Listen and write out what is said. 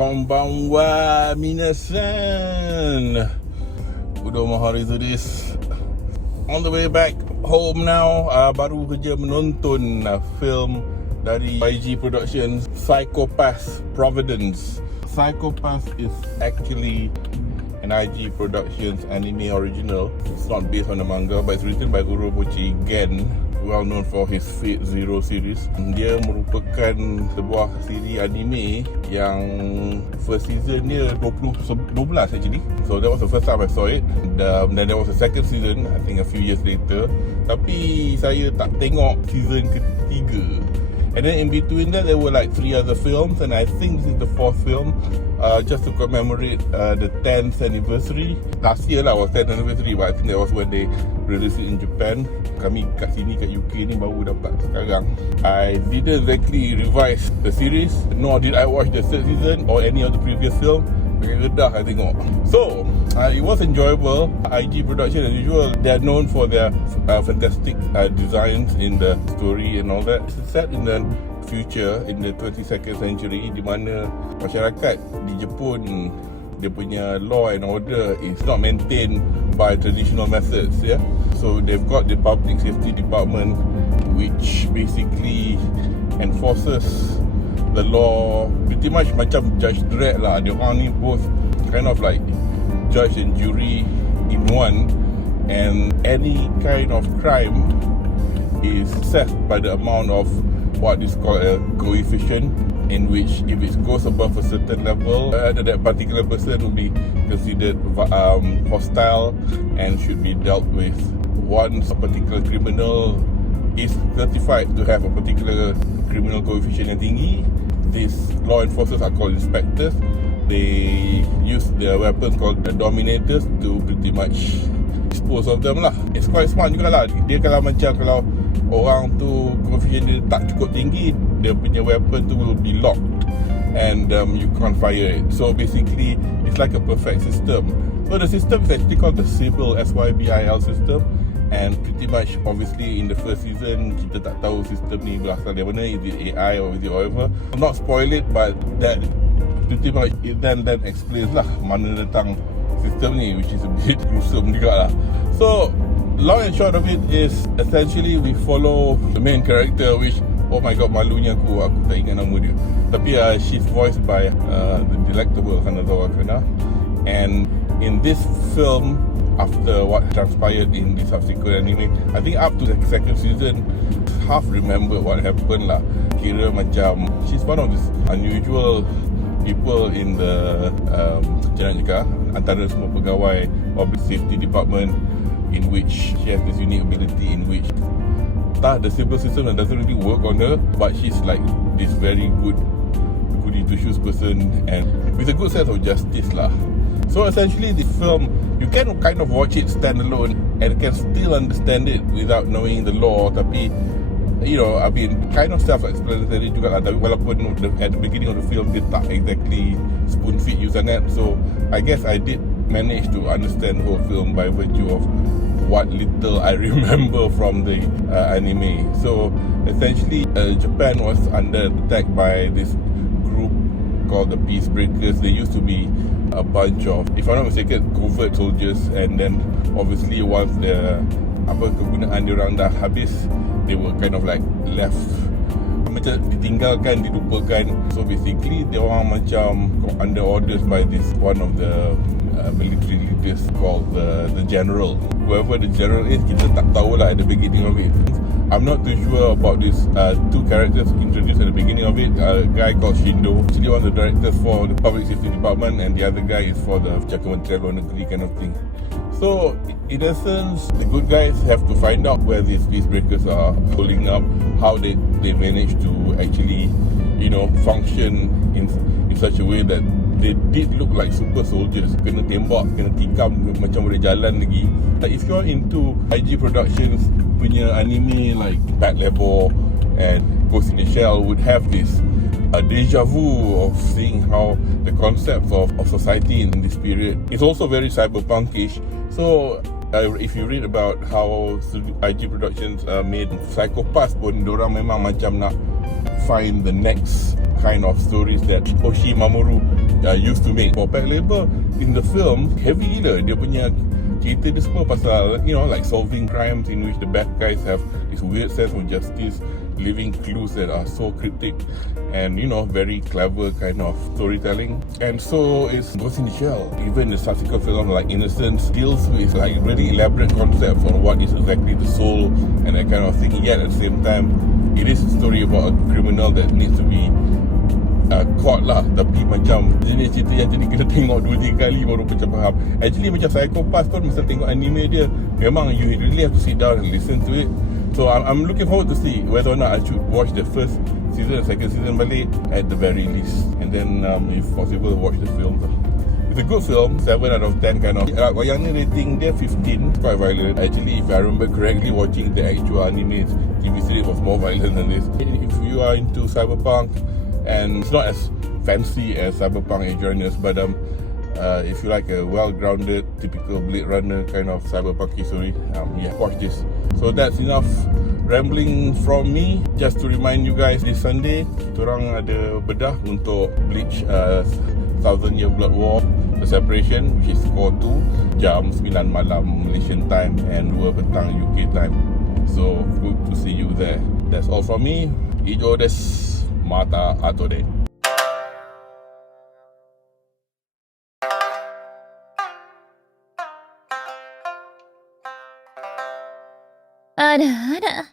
Konbanwa minasan. Udah hari tu this. On the way back home now, baru kerja menonton film dari IG Production, Psychopath Providence. Psychopath is actually an IG Productions anime original. It's not based on the manga, but it's written by Urobuchi Gen, well known for his Fate Zero series. Dia merupakan sebuah siri anime yang first season dia 2012 actually. So that was the first time I saw it. Then there was a second season, I think a few years later. Tapi saya tak tengok season ketiga. And then in between that, there were like 3 other films, and I think this is the 4th film, just to commemorate the 10th anniversary. Last year lah was 10th anniversary, but I think that was when they released it in Japan. Kami kat sini, kat UK ni baru dapat sekarang. I didn't exactly revise the series, nor did I watch the 3rd season or any of the previous film. Redah I tengok. So it was enjoyable. IG Production as usual, they are known for their fantastic designs in the story and all that. It's set in the future, in the 22nd century, di mana masyarakat di Jepun, dia punya law and order is not maintained by traditional methods, yeah. So they've got the public safety department, which basically enforces the law pretty much macam Judge Dredd lah. Dia orang ni both kind of like judge and jury in one, and any kind of crime is set by the amount of what is called a coefficient, in which if it goes above a certain level, that particular person will be considered hostile and should be dealt with. Once a particular criminal is certified to have a particular criminal coefficient yang tinggi, these law enforcers are called inspectors. They use their weapons called the dominators to pretty much dispose of them lah. It's quite smart juga lah. Dia kalau orang tu coefficient dia tak cukup tinggi, dia punya weapon tu will be locked and you can't fire it. So basically it's like a perfect system. So the system is actually called the SYBIL, SYBIL system. And pretty much obviously in the first season, kita tak tahu sistem ni berasal dari mana. Is it AI or is it whatever? I'll not spoil it, but that pretty much it then explains lah mana datang sistem ni, which is a bit gruesome juga lah. So long and short of it is essentially we follow the main character, which oh my god, malunya aku tak ingat nama dia. Tapi she's voiced by the delectable Hanazawa Kana. And in this film, after what transpired in the subsequent anime, I think up to the second season, half remember what happened lah. Kira macam she's one of these unusual people in the antara semua pegawai public safety department, in which she has this unique ability in which the civil system doesn't really work on her, but she's like this very good goody two shoes person and with a good sense of justice lah. So essentially this film, you can kind of watch it standalone and can still understand it without knowing the law. Tapi you know, I mean, kind of self-explanatory juga lah. Tapi walaupun at the beginning of the film dia tak exactly spoon feed you sangat. So I guess I did manage to understand the whole film by virtue of what little I remember from the anime. So essentially Japan was under attack by this group called the Peacebreakers. They used to be a bunch of, if I'm not mistaken, covert soldiers, and then obviously once the kegunaan diorang dah habis, they were kind of like left, macam ditinggalkan, dilupakan. So basically diorang macam under orders by this one of the military leaders called the general. Whoever the general is, kita tak tahu lah at the beginning of it. I'm not too sure about these 2 characters introduced at the beginning of it. A guy called Shindo, actually one of the directors for the public safety department, and the other guy is for the Kementerian Luar Negeri kind of thing. So in essence, the good guys have to find out where these peacebreakers are holding up, how they manage to actually, you know, function in such a way that they did look like super soldiers. Kena tembak, kena tikam, macam boleh jalan lagi. Like if you're into IG Productions punya anime like Bad Label and Ghost in the Shell, would have this deja vu of seeing how the concepts of society in this period is also very cyberpunkish. So If you read about how IG Productions made Psychopaths pun, diorang memang macam nak find the next kind of stories that Oshii Mamoru used to make. For Pack Label, in the film, heavy gila dia punya cerita dia semua pasal, you know, like solving crimes in which the bad guys have this weird sense of justice, leaving clues that are so cryptic and, you know, very clever kind of storytelling. And so it's goes in the shell. Even the subsequent film like Innocence deals with like really elaborate concepts on what is exactly the soul and that kind of thing. Yet at the same time, it is a story about a criminal that needs to be caught lah. Tapi macam jenis cerita yang jadi kena tengok 2-3 kali baru macam faham. Actually macam Psychopath pun masa tengok anime dia, memang you really have to sit down and listen to it. So I'm looking forward to see whether or not I should watch the first season and second season balik at the very least. And then if possible watch the film. It's a good film, 7 out of 10 kind of. Yang ni rating dia 15, quite violent. Actually, if I remember correctly, watching the actual anime TV series was more violent than this. If you are into cyberpunk, and it's not as fancy as cyberpunk Age Runners, but if you like a well-grounded, typical Blade Runner kind of cyberpunk story, yeah, watch this. So that's enough rambling from me. Just to remind you guys, this Sunday kita ada bedah untuk Bleach 1000 Year Blood War, The Separation, which is Core 2, jam 9 malam Malaysian time and 2 petang UK time. So good to see you there. That's all from me. Ijo desu. Mata atode. Ada